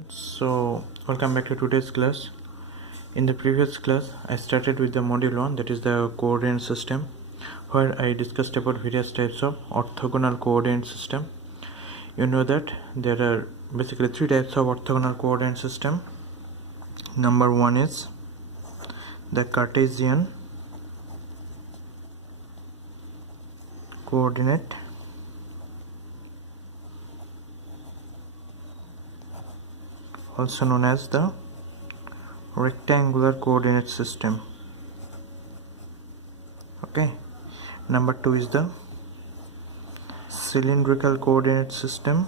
So welcome back to today's class. In the previous class I started with the module 1, that is the coordinate system, where I discussed about various types of orthogonal coordinate system. You know that there are basically three types of orthogonal coordinate system. Number one is the Cartesian coordinate, also known as the rectangular coordinate system. Okay. Number two is the cylindrical coordinate system,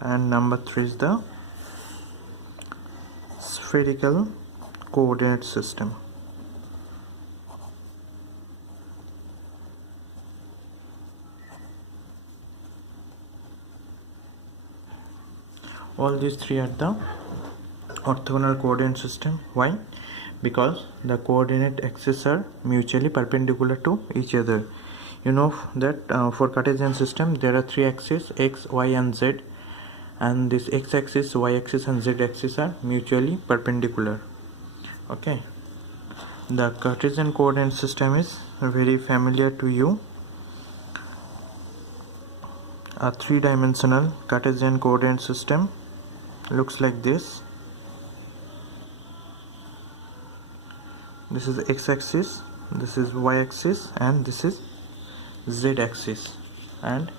and number three is the spherical coordinate system. All these three are the orthogonal coordinate system. Why? Because the coordinate axes are mutually perpendicular to each other. You know that for Cartesian system there are three axes, x, y and z, and this x-axis, y-axis and z-axis are mutually perpendicular. Okay, the Cartesian coordinate system is very familiar to you. A three-dimensional Cartesian coordinate system looks like this. This is x-axis, this is y-axis, and this is z-axis, and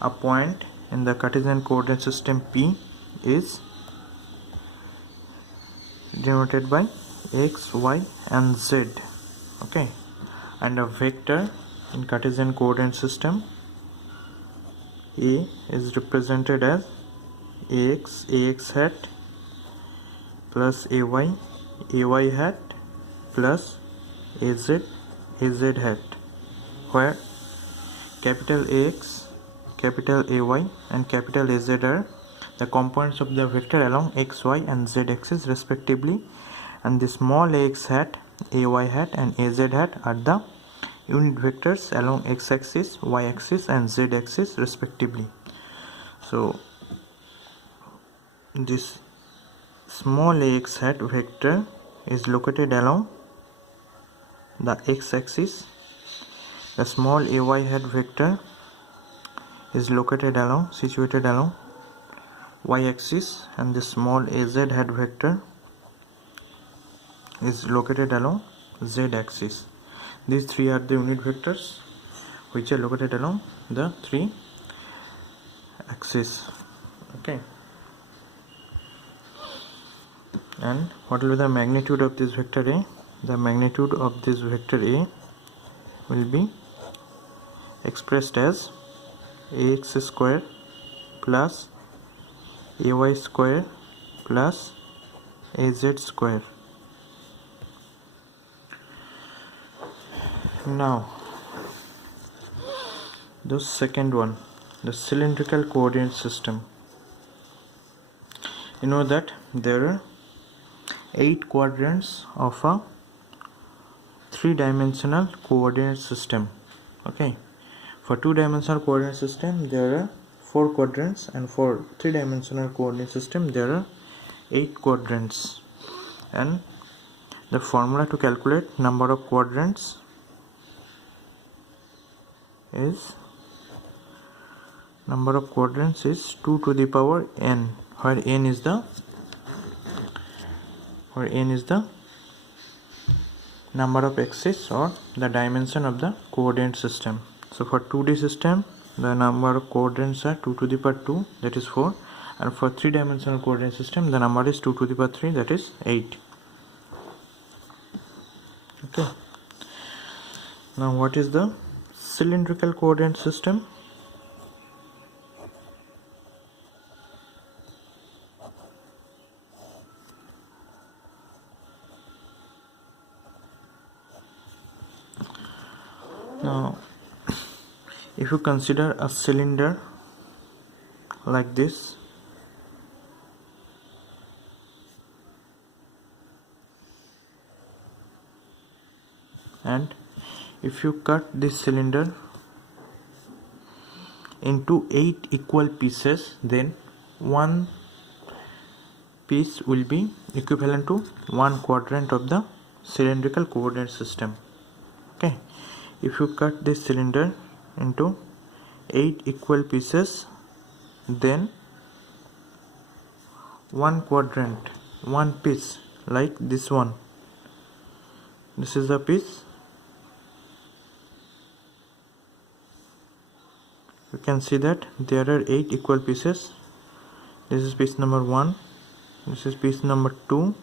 a point in the Cartesian coordinate system P is denoted by x, y and z. Okay, and a vector in Cartesian coordinate system A is represented as ax hat plus ay hat plus az hat, where capital Ax, capital Ay and capital Az are the components of the vector along x, y and z axis respectively, and the small ax hat, ay hat and az hat are the unit vectors along x axis, y axis and z axis respectively. So this small ax hat vector is located along the x axis, the small ay hat vector is situated along y axis, and the small az hat vector is located along z axis. These three are the unit vectors which are located along the three axes. Okay, and what will be the magnitude of this vector A? The magnitude of this vector A will be expressed as ax square plus ay square plus az square. Now the second one, the cylindrical coordinate system. You know that there are 8 quadrants of a three-dimensional coordinate system. Okay, for two-dimensional coordinate system there are 4 quadrants, and for three-dimensional coordinate system there are 8 quadrants, and the formula to calculate number of quadrants is 2 to the power n, where n is the number of axes or the dimension of the coordinate system. So for 2D system the number of quadrants are 2 to the power 2, that is 4, and for 3-dimensional coordinate system the number is 2 to the power 3, that is 8. Okay, now what is the cylindrical coordinate system? Now if you consider a cylinder like this, and if you cut this cylinder into 8 equal pieces, then one piece will be equivalent to 1 quadrant of the cylindrical coordinate system. Okay, if you cut this cylinder into 8 equal pieces, then one quadrant, one piece like this one, this is the piece. You can see that there are 8 equal pieces. This is piece number 1, this is piece number 2,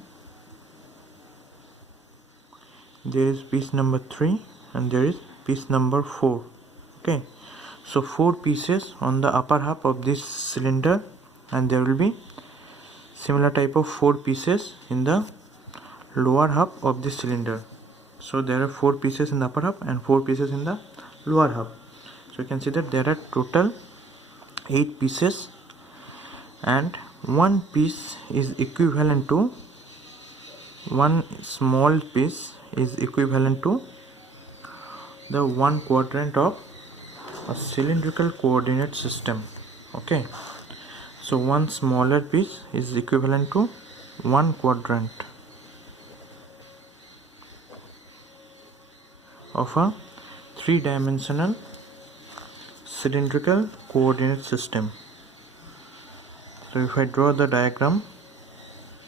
there is piece number 3, and there is piece number 4. Okay, so 4 pieces on the upper half of this cylinder, and there will be similar type of 4 pieces in the lower half of this cylinder. So there are 4 pieces in the upper half and 4 pieces in the lower half. So you can see that there are total 8 pieces, and one piece is equivalent to, one small piece is equivalent to the 1 quadrant of a cylindrical coordinate system. Okay, so one smaller piece is equivalent to 1 quadrant of a 3-dimensional cylindrical coordinate system. So if I draw the diagram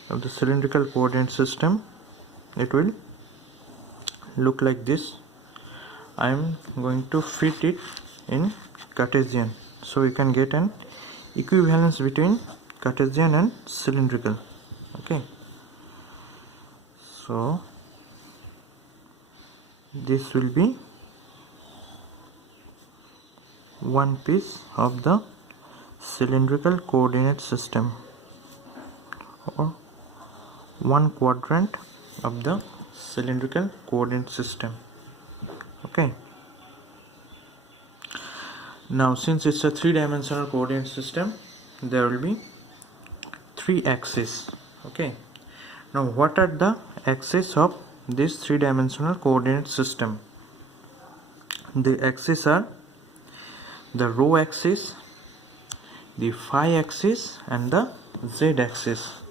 of the cylindrical coordinate system, it will look like this. I am going to fit it in Cartesian, so you can get an equivalence between Cartesian and cylindrical. Okay, so this will be one piece of the cylindrical coordinate system, or 1 quadrant of the cylindrical coordinate system. Okay, now since it's a 3-dimensional coordinate system, there will be 3 axes. Okay, now what are the axes of this 3-dimensional coordinate system? The axes are the rho axis, the phi axis, and the z axis.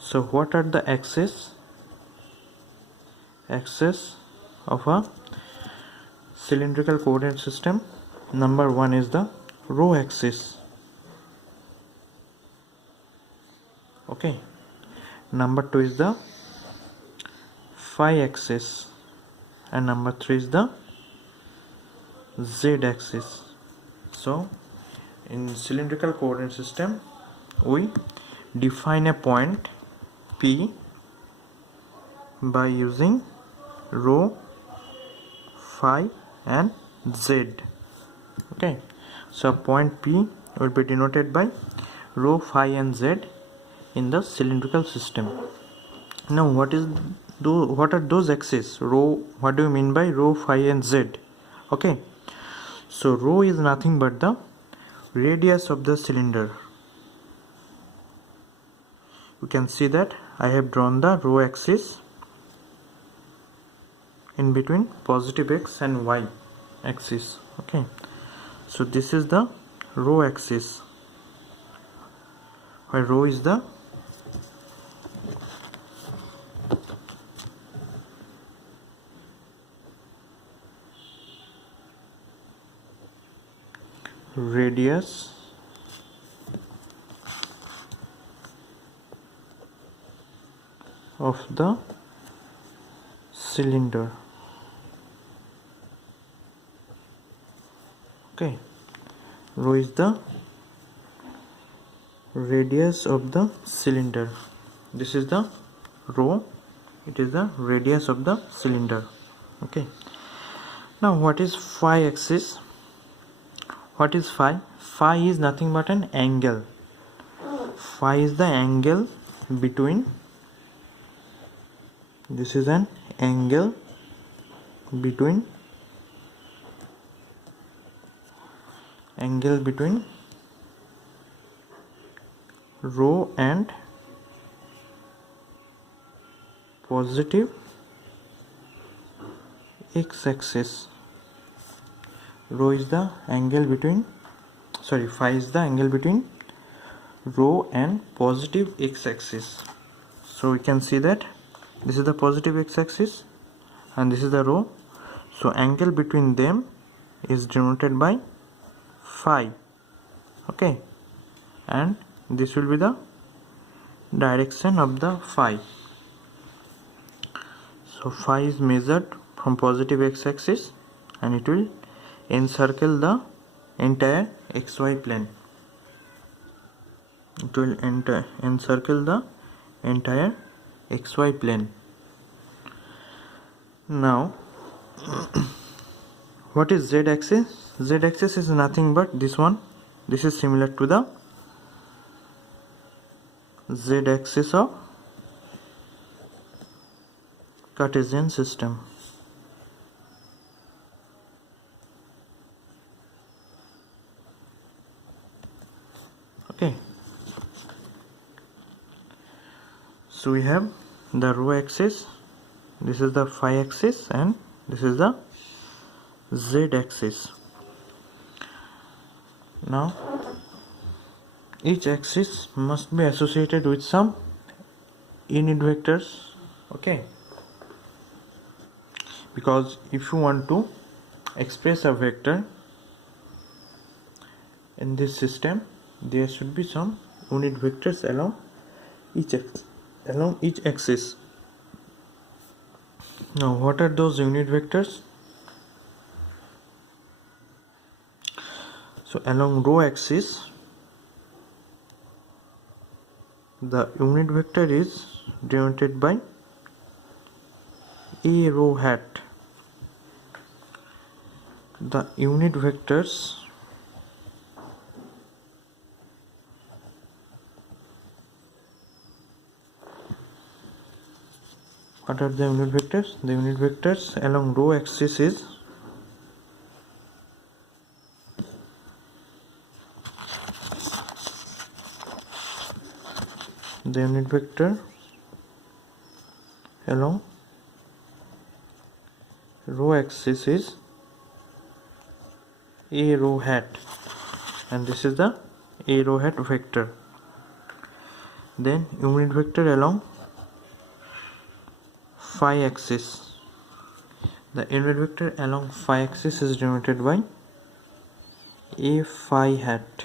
So what are the axes of a cylindrical coordinate system? Number 1 is the rho axis. Okay, number 2 is the phi axis, and number 3 is the z axis. So in cylindrical coordinate system, we define a point P by using rho, phi, and z. Okay, so point P will be denoted by rho, phi, and z in the cylindrical system. Now what are those axes? Rho, what do you mean by rho, phi, and z? Okay, so rho is nothing but the radius of the cylinder. You can see that I have drawn the rho axis in between positive x and y axis. Okay, so this is the rho axis, where rho is the radius of the cylinder. Okay, rho is the radius of the cylinder. This is the rho, it is the radius of the cylinder. Okay, now what is phi axis? What is phi? Phi is nothing but an angle. Phi is the angle between, this is an angle between rho and positive x axis. Rho is the angle between phi is the angle between rho and positive x-axis. So we can see that this is the positive x-axis and this is the rho. So angle between them is denoted by phi. Okay, and this will be the direction of the phi. So phi is measured from positive x-axis and it will encircle the entire xy plane. It will encircle the entire xy plane. Now what is z-axis? Z-axis is nothing but this one. This is similar to the z-axis of Cartesian system. Okay, so we have the rho axis, this is the phi axis, and this is the z axis. Now each axis must be associated with some unit vectors. Okay, because if you want to express a vector in this system, there should be some unit vectors along each axis. Now what are those unit vectors? So along rho axis, the unit vector is denoted by a rho hat. The unit vectors what are the unit vectors? The unit vectors along rho axis is the unit vector along rho axis is a rho hat, and this is the a rho hat vector. Then unit vector along phi axis. The unit vector along phi axis is denoted by a phi hat.